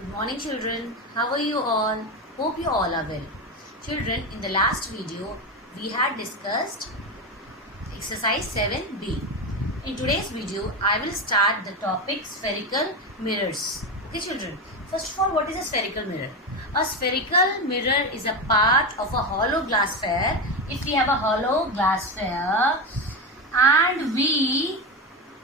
Good morning, children. How are you all? Hope you all are well. Children, in the last video, we had discussed exercise 7b. In today's video, I will start the topic spherical mirrors. Okay, children. First of all, what is a spherical mirror? A spherical mirror is a part of a hollow glass sphere. If we have a hollow glass sphere and we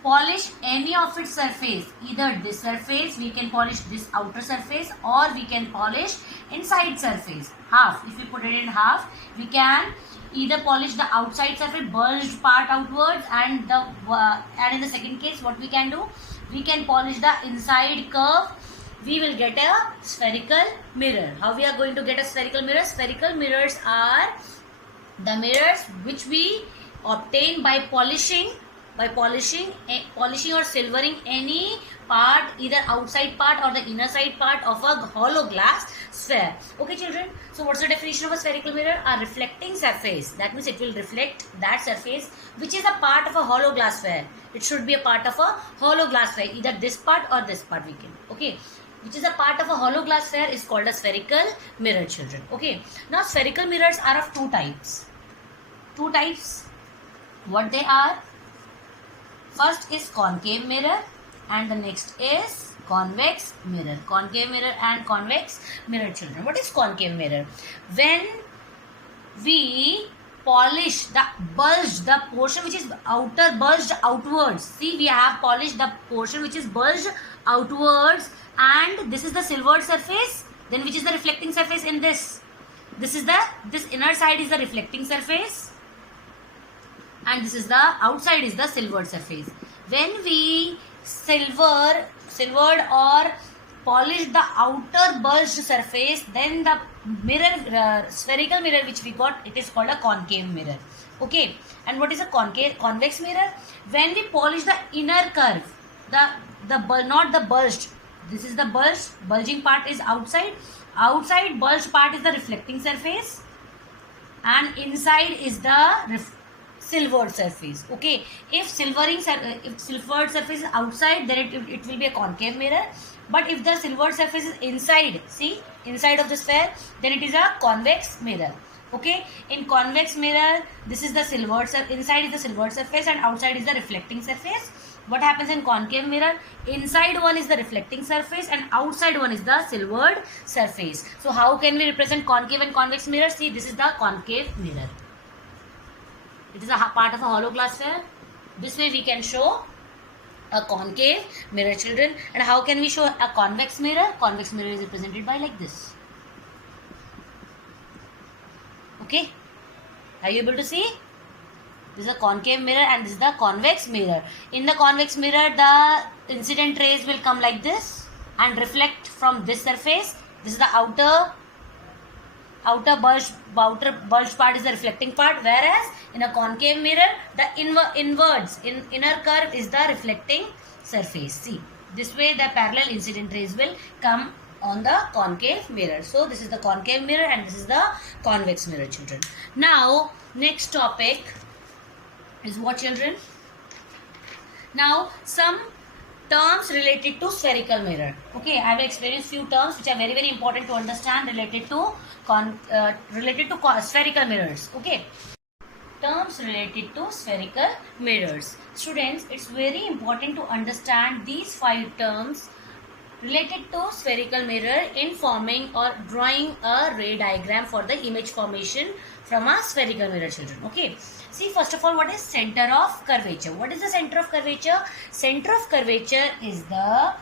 polish any of its surface, either this surface, we can polish this outer surface, or we can polish inside surface, half. If we put it in half, we can either polish the outside surface, bulged part outwards, and in the second case, what we can do, we can polish the inside curve. We will get a spherical mirror. How we are going to get a spherical mirror? Spherical mirrors are the mirrors which we obtain by polishing or silvering any part, either outside part or the inner side part of a hollow glass sphere. Okay, children. So what's the definition of a spherical mirror? A reflecting surface. That means it will reflect that surface which is a part of a hollow glass sphere. It should be a part of a hollow glass sphere, either this part or this part we can. Okay, which is a part of a hollow glass sphere is called a spherical mirror, children. Okay, now spherical mirrors are of two types. What they are? First is concave mirror and the next is convex mirror. Concave mirror and convex mirror, children. What is concave mirror? When we polish the portion which is bulged outwards. See, we have polished the portion which is bulged outwards, and this is the silvered surface. Then which is the reflecting surface in this? This inner side is the reflecting surface, and this is the outside is the silvered surface. When we silvered or polish the outer bulged surface, then the spherical mirror which we got, it is called a concave mirror. Okay, and what is a convex mirror? When we polish the inner curve, not the bulged. This is the bulging part is outside bulged part is the reflecting surface, and inside is the silvered surface. Okay, if silvered surface is outside, then it will be a concave mirror. But if the silvered surface is inside, see, inside of the sphere, then it is a convex mirror. Okay, in convex mirror, this is the inside is the silvered surface and outside is the reflecting surface. What happens in concave mirror? Inside one is the reflecting surface and outside one is the silvered surface. So how can we represent concave and convex mirror? See, this is the concave mirror. It is a part of a hollow glass sphere. This way we can show a concave mirror, children. And how can we show a convex mirror? Convex mirror is represented by like this. Okay, are you able to see? This is a concave mirror and this is the convex mirror. In the convex mirror, the incident rays will come like this and reflect from this surface. This is the outer bulged part is the reflecting part, whereas in a concave mirror, the inner curve is the reflecting surface. See, this way the parallel incident rays will come on the concave mirror. So this is the concave mirror and this is the convex mirror, children. Now next topic is what, children? Now some terms related to spherical mirror. Okay, I will explain you few terms which are very, very important to understand related to spherical mirrors. Okay, terms related to spherical mirrors. Students, it's very important to understand these 5 terms related to spherical mirror in forming or drawing a ray diagram for the image formation from a spherical mirror, children. Okay, see, first of all, what is center of curvature? What is the center of curvature? Center of curvature is the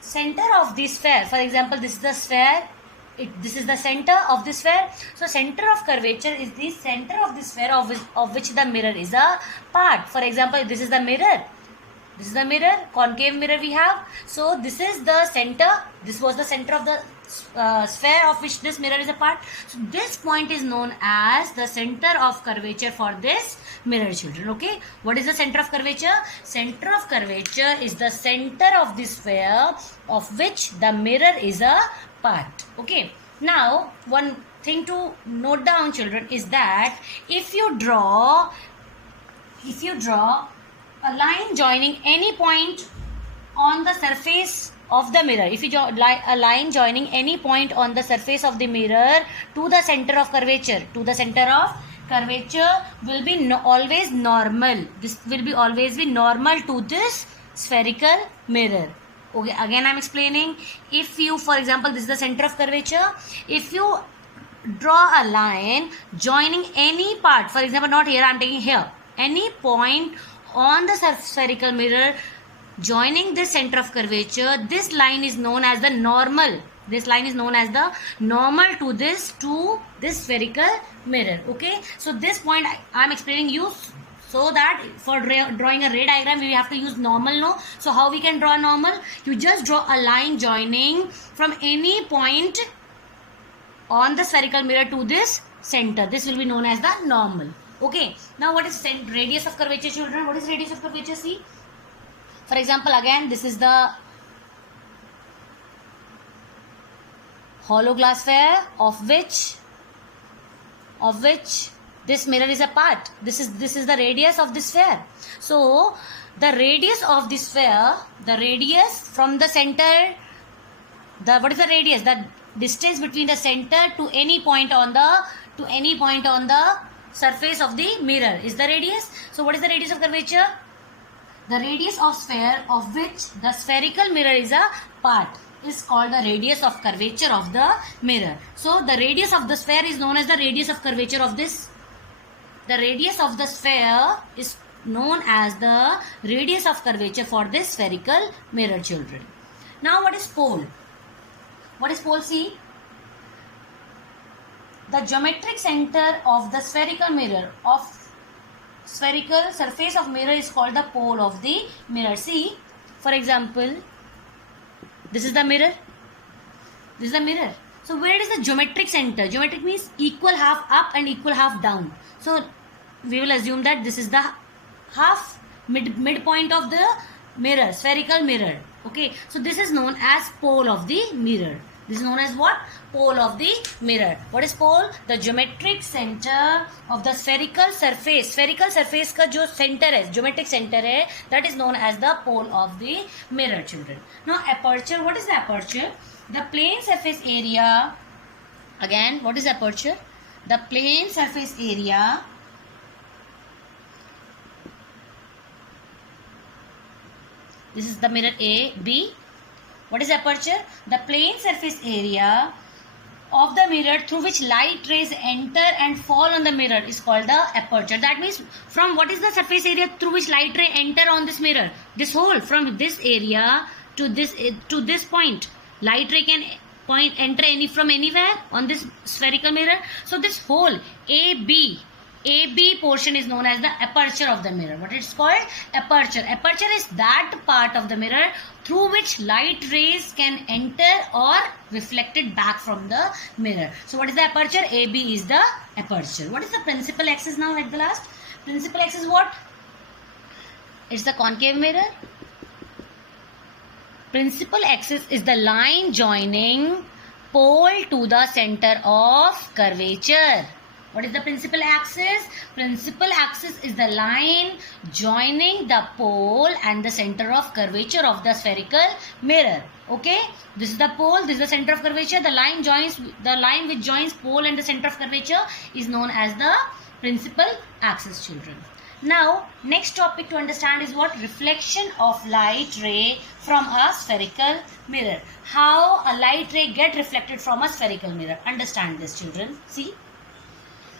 center of the sphere. For example, this is the sphere. This is the center of the sphere. So center of curvature is the center of the sphere of which the mirror is a part. For example, this is the mirror. This is the mirror, concave mirror we have. So this is the center. This was the center of the sphere of which this mirror is a part. So this point is known as the center of curvature for this mirror, children. Okay, what is the center of curvature? Center of curvature is the center of the sphere of which the mirror is a part. Okay, now one thing to note down, children, is that if you draw a line joining any point on the surface of the mirror, if you a line joining any point on the surface of the mirror to the center of curvature, will be always normal. This will be always be normal to this spherical mirror. Okay, again I'm explaining. If you, for example, this is the center of curvature, if you draw a line joining any part, for example, not here, I'm taking here, any point on the spherical mirror joining this center of curvature, this line is known as the normal. This line is known as the normal to this spherical mirror. Okay, so this point I'm explaining you so that for drawing a ray diagram we have to use normal. No, so how we can draw normal? You just draw a line joining from any point on the spherical mirror to this center. This will be known as the normal. Okay, now what is radius of curvature, children? What is radius of curvature? See, for example, again this is the hollow glass sphere of which this mirror is a part. This is the radius of this sphere. So the radius of this sphere, the radius from the center, what is the radius? The distance between the center to any point on the surface of the mirror is the radius. So what is the radius of curvature? The radius of sphere of which the spherical mirror is a part is called the radius of curvature of the mirror. So the radius of the sphere is known as the radius of curvature of this. The radius of the sphere is known as the radius of curvature for this spherical mirror, children. Now what is pole? What is pole? See, the geometric center of the spherical mirror of spherical surface of mirror is called the pole of the mirror. See, for example, this is the mirror. This is the mirror. So where is the geometric center? Geometric means equal half up and equal half down. So we will assume that this is the half midpoint of the mirror, spherical mirror. Okay, so this is known as pole of the mirror. This is known as what? Pole of the mirror. What is pole? The geometric center of the spherical surface. Spherical surface का जो center है, geometric center है, that is known as the pole of the mirror, children. Now aperture. What is the aperture? The plane surface area. Again, what is aperture? The plane surface area this is the mirror A, B. What is aperture? The plane surface area of the mirror through which light rays enter and fall on the mirror is called the aperture. That means from what is the surface area through which light ray enter on this mirror? This whole, from this area to this point, light ray can enter from anywhere on this spherical mirror. So this whole AB portion is known as the aperture of the mirror. What it's called? Aperture. Aperture is that part of the mirror through which light rays can enter or reflected back from the mirror. So what is the aperture? AB is the aperture. What is the principal axis now at the last? Principal axis what? It's the concave mirror. Principal axis is the line joining pole to the center of curvature. What is the principal axis? Principal axis is the line joining the pole and the center of curvature of the spherical mirror. Okay, this is the pole, this is the center of curvature. The line which joins pole and the center of curvature is known as the principal axis, children. Now, next topic to understand is what? Reflection of light ray from a spherical mirror. How a light ray get reflected from a spherical mirror. Understand this, children. See,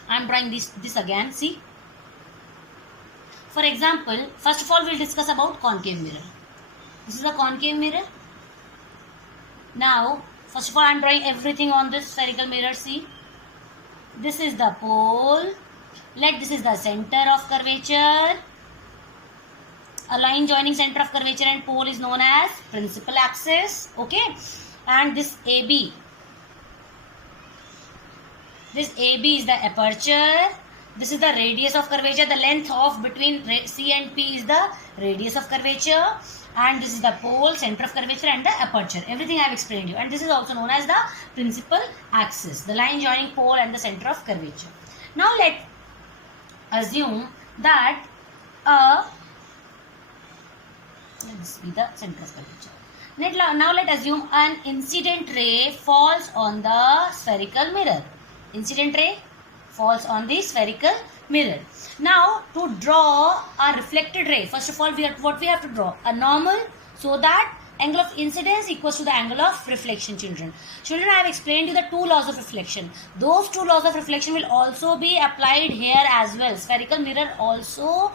I am drawing this again. See, for example, first of all we will discuss about concave mirror. This is a concave mirror. Now, first of all I am drawing everything on this spherical mirror. See, this is the pole. This is the center of curvature. A line joining center of curvature and pole is known as principal axis. Okay, and this AB. This AB is the aperture. This is the radius of curvature. The length of between C and P is the radius of curvature. And this is the pole, center of curvature and the aperture. Everything I have explained you. And this is also known as the principal axis. The line joining pole and the center of curvature. Now let's assume that let's be the center of curvature. Now let assume an incident ray falls on the spherical mirror. Incident ray falls on the spherical mirror. Now to draw a reflected ray, first of all what we have to draw? A normal, so that angle of incidence equals to the angle of reflection. Children, I have explained you the two laws of reflection. Those two laws of reflection will also be applied here as well. Spherical mirror also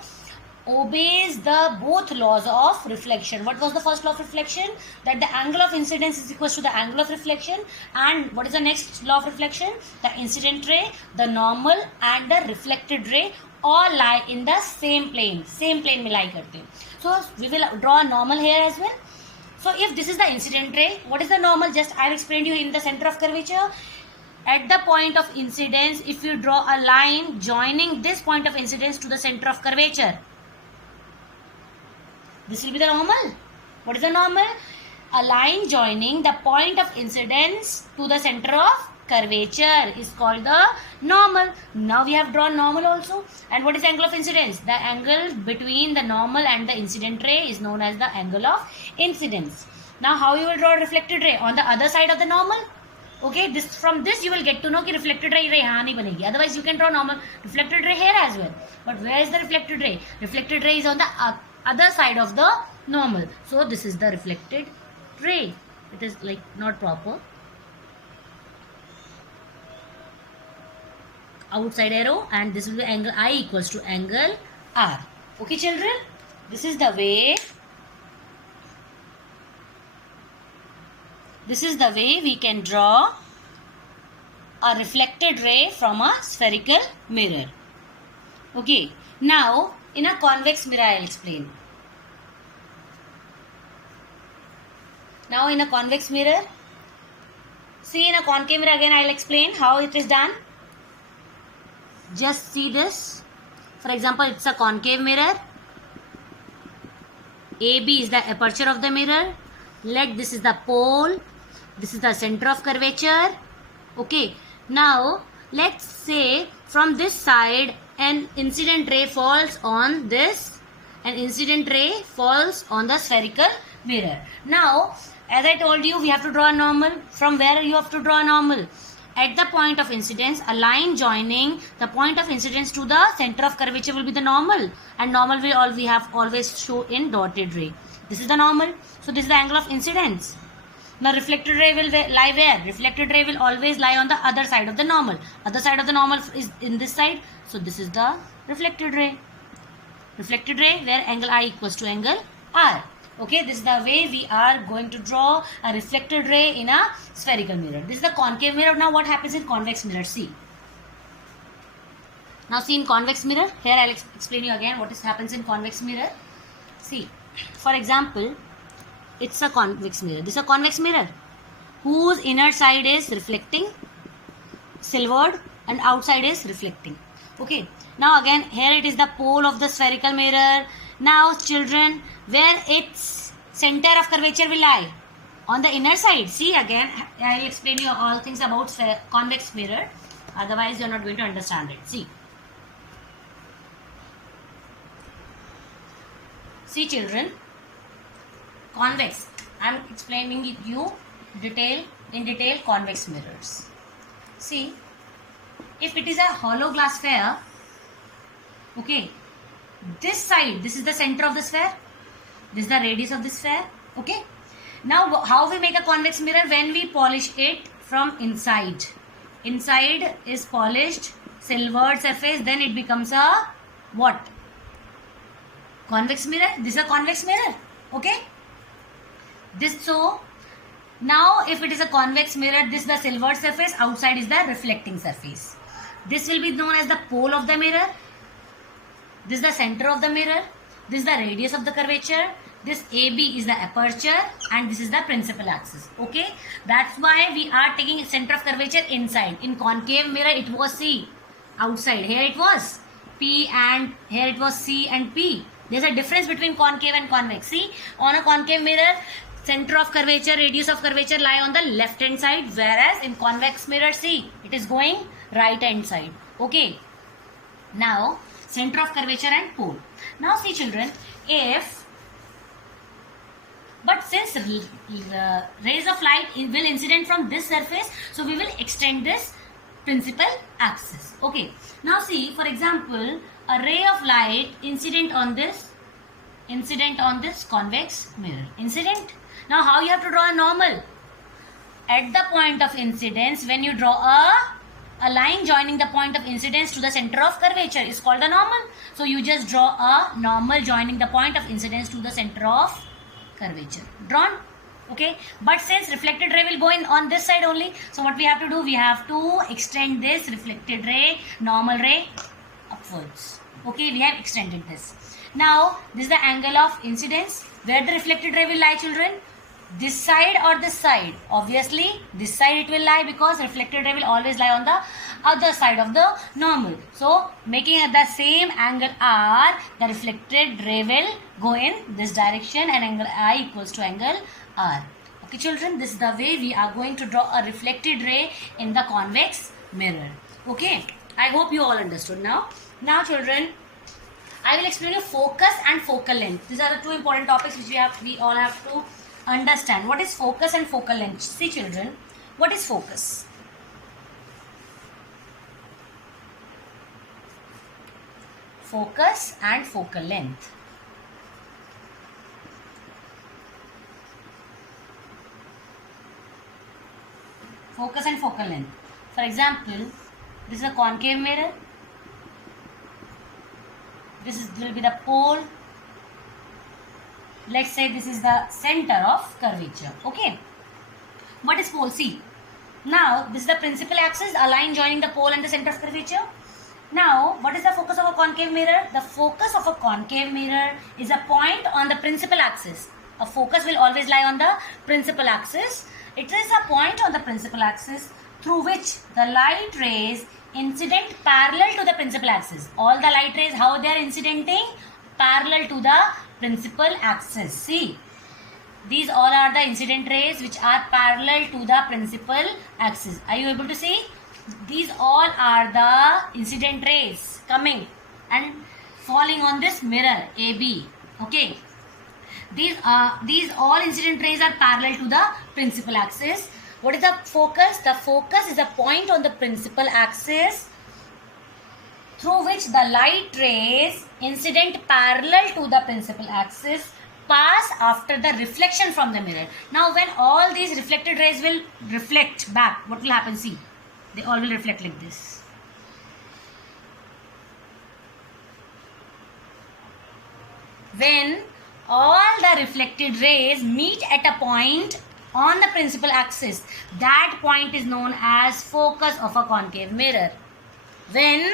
obeys the both laws of reflection. What was the first law of reflection? That the angle of incidence is equals to the angle of reflection. And what is the next law of reflection? The incident ray, the normal and the reflected ray all lie in the same plane में lie करते हैं. So we will draw a normal here as well. So if this is the incident ray, what is the normal? Just I have explained you in the center of curvature. At the point of incidence, if you draw a line joining this point of incidence to the center of curvature, this will be the normal. What is the normal? A line joining the point of incidence to the center of curvature is called the normal. Now we have drawn normal also. And what is the angle of incidence? The angle between the normal and the incident ray is known as the angle of incidence. Now how you will draw a reflected ray? On the other side of the normal. Okay, from this you will get to know कि reflected ray यहाँ नहीं बनेगी. Otherwise you can draw normal reflected ray here as well. But where is the reflected ray? Reflected ray is on the other side of the normal. So this is the reflected ray. It is like not proper. Outside arrow, and this will be angle I equals to angle R. Okay children, this is the way we can draw a reflected ray from a spherical mirror. Okay, now in a convex mirror I will explain. Now in a convex mirror, see, in a concave mirror again I will explain how it is done. Just see this. For example, it's a concave mirror. AB is the aperture of the mirror. Let this is the pole. This is the center of curvature. Okay. Now, let's say from this side an incident ray falls on this. An incident ray falls on the spherical mirror. Now, as I told you, we have to draw a normal. From where you have to draw a normal? At the point of incidence, a line joining the point of incidence to the center of curvature will be the normal, and normal we have always show in dotted ray. This is the normal. So this is the angle of incidence. Now reflected ray will lie where? Reflected ray will always lie on the other side of the normal. Other side of the normal is in this side. So this is the reflected ray. Reflected ray where angle I equals to angle R. Okay, this is the way we are going to draw a reflected ray in a spherical mirror. This is the concave mirror. Now what happens in convex mirror? See. Now see in convex mirror. Here I will explain you again what happens in convex mirror. See, for example, it's a convex mirror. This is a convex mirror whose inner side is reflecting, silvered, and outside is reflecting. Okay. Now again, here it is the pole of the spherical mirror. Now children, where its center of curvature will lie? On the inner side. See again, I will explain you all things about convex mirror. Otherwise you are not going to understand it. See children, convex. I am explaining you in detail convex mirrors. See, if it is a hollow glass sphere, okay, this side, this is the center of the sphere, this is the radius of the sphere. Okay, now how we make a convex mirror? When we polish it from inside. Inside is polished, silvered surface, then it becomes a what? Convex mirror. This is a convex mirror. Okay, this. So now if it is a convex mirror, this is the silvered surface, outside is the reflecting surface. This will be known as the pole of the mirror. This is the center of the mirror. This is the radius of the curvature. This AB is the aperture, and this is the principal axis. Okay, that's why we are taking center of curvature inside. In concave mirror it was C, outside. Here it was P, and here it was C and P. There's a difference between concave and convex. See, on a concave mirror, center of curvature, radius of curvature lie on the left hand side, whereas in convex mirror, see, it is going right hand side. Okay, now center of curvature and pole. Now see children, if But since rays of light will incident from this surface, so we will extend this principal axis. Okay, now see, for example, a ray of light incident on this convex mirror. Incident. Now how you have to draw a normal? At the point of incidence, when you draw a line joining the point of incidence to the center of curvature is called a normal. So you just draw a normal joining the point of incidence to the center of curvature. Drawn. Okay, but since reflected ray will go in on this side only, so what we have to do, we have to extend this reflected ray, normal ray upwards. Okay, we have extended this. Now this is the angle of incidence. Where the reflected ray will lie, children? This side or this side? Obviously this side it will lie, because reflected ray will always lie on the other side of the normal. So making at the same angle R, the reflected ray will go in this direction, and angle I equals to angle R. Okay children, this is the way we are going to draw a reflected ray in the convex mirror. Okay, I hope you all understood now. Now children, I will explain you focus and focal length. These are the two important topics which we all have to understand. What is focus and focal length? See children, what is focus? Focus and focal length. Focus and focal length. For example, this is a concave mirror. This will be the pole. Let's say this is the center of curvature. Okay. What is pole? See. Now, this is the principal axis, a line joining the pole and the center of curvature. Now, what is the focus of a concave mirror? The focus of a concave mirror is a point on the principal axis. A focus will always lie on the principal axis. It is a point on the principal axis through which the light rays incident parallel to the principal axis. All the light rays, how they are incidenting? Parallel to the principal axis. See, these all are the incident rays which are parallel to the principal axis. Are you able to see? These all are the incident rays coming and falling on this mirror AB. Okay. These all incident rays are parallel to the principal axis. What is the focus? The focus is a point on the principal axis through which the light rays incident parallel to the principal axis pass after the reflection from the mirror. Now when all these reflected rays will reflect back, what will happen? See, they all will reflect like this. When all the reflected rays meet at a point on the principal axis, that point is known as focus of a concave mirror. When,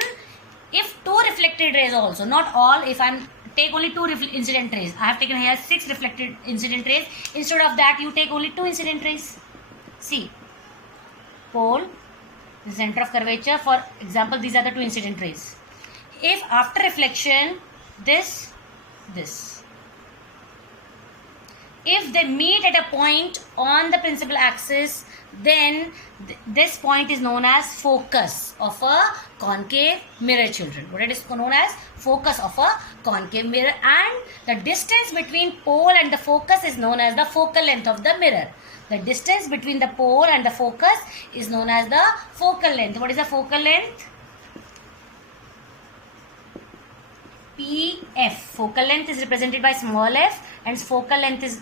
if two reflected rays also, not all, if I take only two incident rays, I have taken here 6 reflected incident rays, instead of that you take only 2 incident rays. See, pole, the center of curvature, for example these are the 2 incident rays. If after reflection this, if they meet at a point on the principal axis, then this point is known as focus of a concave mirror, children. What it is known as? Focus of a concave mirror, and the distance between pole and the focus is known as the focal length of the mirror. The distance between the pole and the focus is known as the focal length. What is the focal length? PF. Focal length is represented by small f, and focal length is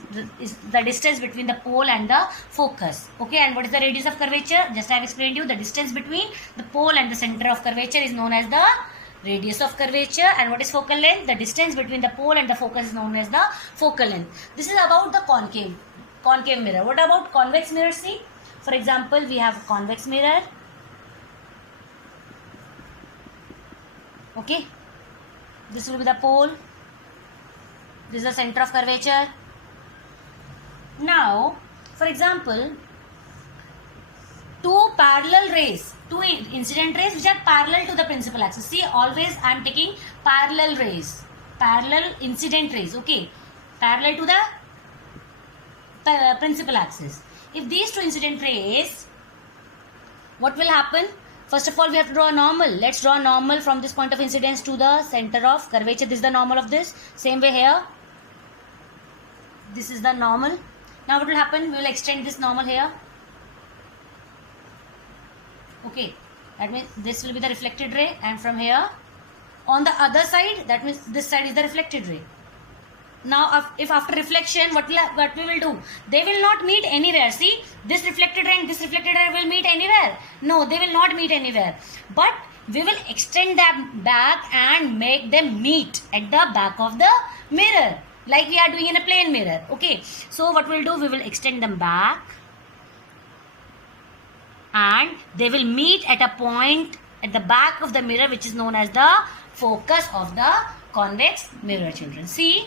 the distance between the pole and the focus. Okay, and what is the radius of curvature? Just I have explained you, the distance between the pole and the center of curvature is known as the radius of curvature. And what is focal length? The distance between the pole and the focus is known as the focal length. This is about the concave mirror. What about convex mirror? See, for example, we have convex mirror. Okay, this will be the pole. This is the center of curvature. Now, for example, two parallel rays, two incident rays which are parallel to the principal axis. See, always I am taking parallel rays, parallel incident rays. Okay, parallel to the principal axis. If these two incident rays, what will happen? First of all, we have to draw a normal. Let's draw a normal from this point of incidence to the center of curvature. This is the normal of this. Same way here. this is the normal. Now what will happen? We will extend this normal here. Okay, that means this will be the reflected ray, and from here on the other side, that means this side is the reflected ray. Now if after reflection, what we will do? They will not meet anywhere. See, this reflected ray and this reflected ray will meet anywhere? No, they will not meet anywhere. But we will extend them back and make them meet at the back of the mirror, like we are doing in a plane mirror. Okay, so what we'll do? We will extend them back and they will meet at a point at the back of the mirror, which is known as the focus of the convex mirror, children. See,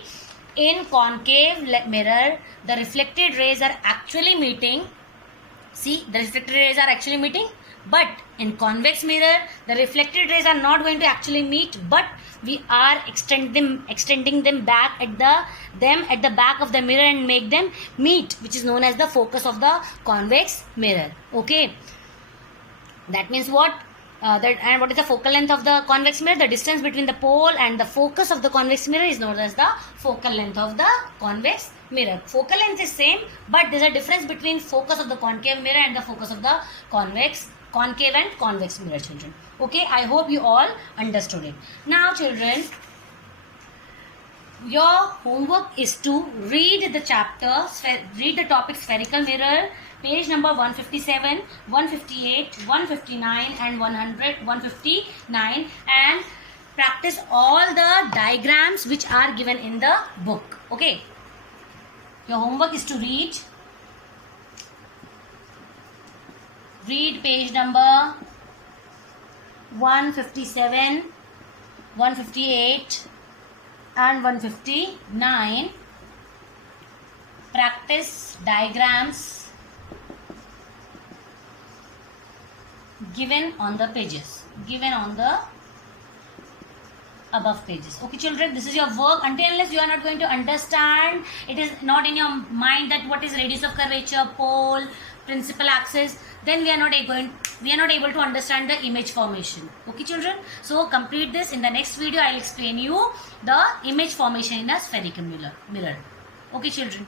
in concave mirror, the reflected rays are actually meeting. See, the reflected rays are actually meeting. But in convex mirror, the reflected rays are not going to actually meet, but we are extending them back at the back of the mirror and make them meet, which is known as the focus of the convex mirror. Okay, that means what? And what is the focal length of the convex mirror? The distance between the pole and the focus of the convex mirror is known as the focal length of the convex mirror. Focal length is same, but there is a difference between focus of the concave mirror and the focus of the concave and convex mirror, children. Okay, I hope you all understood it. Now, children, your homework is to read the chapter, read the topic spherical mirror, page number 157, 158, 159 and 100, 159, and practice all the diagrams which are given in the book. Okay, your homework is to read page number 157, 158 and 159. Practice diagrams given on the pages, given on the above pages. Okay, children, this is your work. Until unless you are not going to understand, it is not in your mind that what is radius of curvature, pole, principal axis, then we are not able to understand the image formation. Okay, children, so complete this. In the next video, I will explain you the image formation in a spherical mirror. Okay, children.